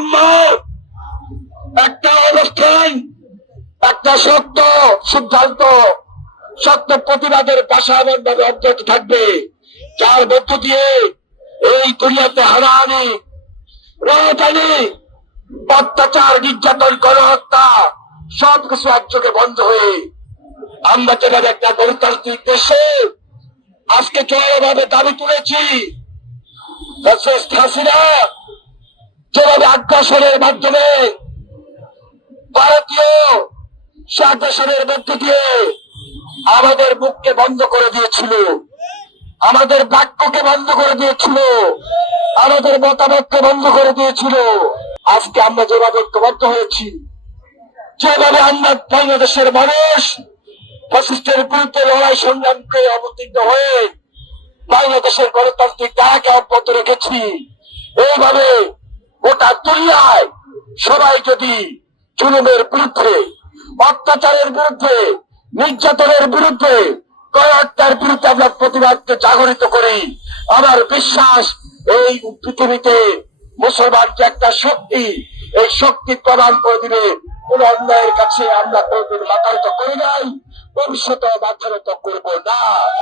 বৈষম্য, একটা অবস্থান, একটা শক্ত সিদ্ধান্ত, শক্ত প্রতিবাদের পাশা এমনভাবে অব্যাহত থাকবে, যার মধ্য দিয়ে এই দুনিয়াতে হারাহানি, রাজধানী, অত্যাচার, নির্যাতন, গণহত্যা সবকিছু একযোগে বন্ধ হয়ে আমরা যেভাবে একটা গণতান্ত্রিক দেশে আজকে জোরালোভাবে দাবি তুলেছি, হাসিনা যেভাবে আগ্রাসনের মাধ্যমে ভারতীয় সে আগ্রাসনের মধ্য দিয়ে আমাদের মুখকে বন্ধ করে দিয়েছিল, আমাদের বাক্যকে বন্ধ করে দিয়েছিল, আমাদের মতামতকে বন্ধ করে দিয়েছিল। আজকে আমরা যেভাবে ঐক্যবদ্ধ হয়েছি, যেভাবে আমরা বাংলাদেশের মানুষ ফ্যাসিস্টের বিরুদ্ধে লড়াই সংগ্রামকে অবতীর্ণ হয়ে বাংলাদেশের গণতান্ত্রিক ধারাকে অব্যাহত রেখেছি, এইভাবে গোটা দুনিয়ায় সবাই যদি জুলুমের বিরুদ্ধে, অত্যাচারের বিরুদ্ধে, নির্যাতনের বিরুদ্ধে, গণহত্যার বিরুদ্ধে আমরা প্রতিবাদকে জাগরিত করি, আমার বিশ্বাস এই পৃথিবীতে মুসলমান যে একটা শক্তি, এই শক্তি প্রদান করে দিবে। কোন অন্যায়ের কাছে আমরা কোনদিন মাথা নত করি নাই, ভবিষ্যতে মাথা নত করবো না।